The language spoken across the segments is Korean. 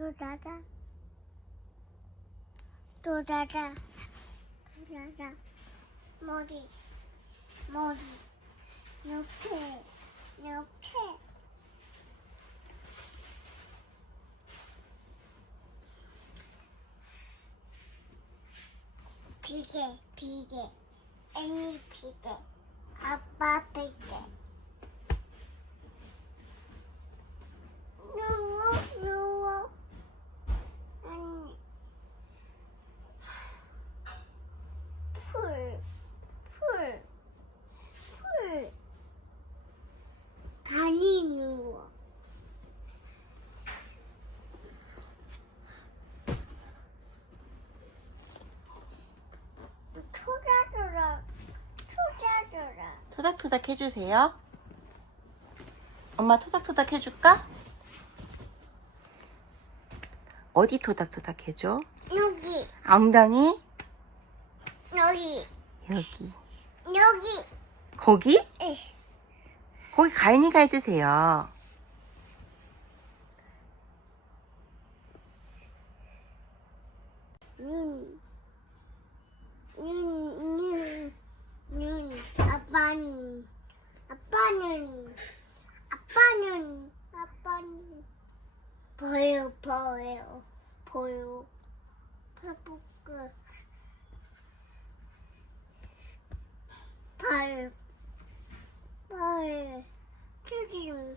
도다다 도다다 도다다 머리. 머리. 이렇게. 이렇게. 비계 비계. 애니 비계. 아빠 비계 토닥토닥 해주세요. 엄마 토닥토닥 해줄까? 어디 토닥토닥 해줘? 여기 엉덩이? 여기 여기. 여기 거기? 에이. 거기 가인이가 해주세요. 눈, 눈, 아빠는, 아빠는, 아빠는, 아빠는, 보여, 보여, 보여, 발, 발, 튀김,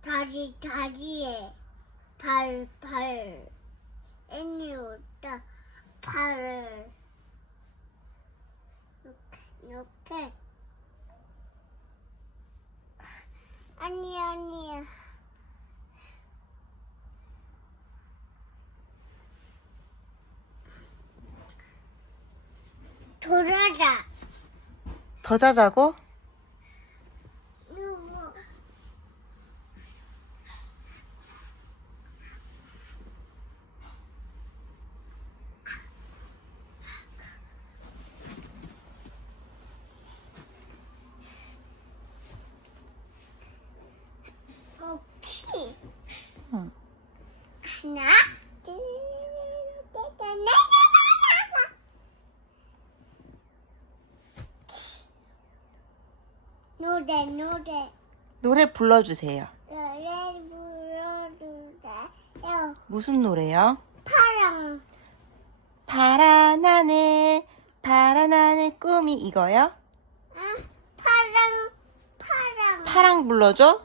다리, 다리에, 발, 발, 애니오다, 발, 이렇게. 아니, 아니야. 돌아자. 더 자자고? 누워. 오케이. 응. 하나, 둘, 셋, 넷, 다섯. 노래, 노래. 노래 불러주세요. 노래 불러주세요. 무슨 노래요? 파랑, 파란 하늘, 파란 하늘 꿈이 이거요? 아, 파랑, 파랑. 파랑 불러줘?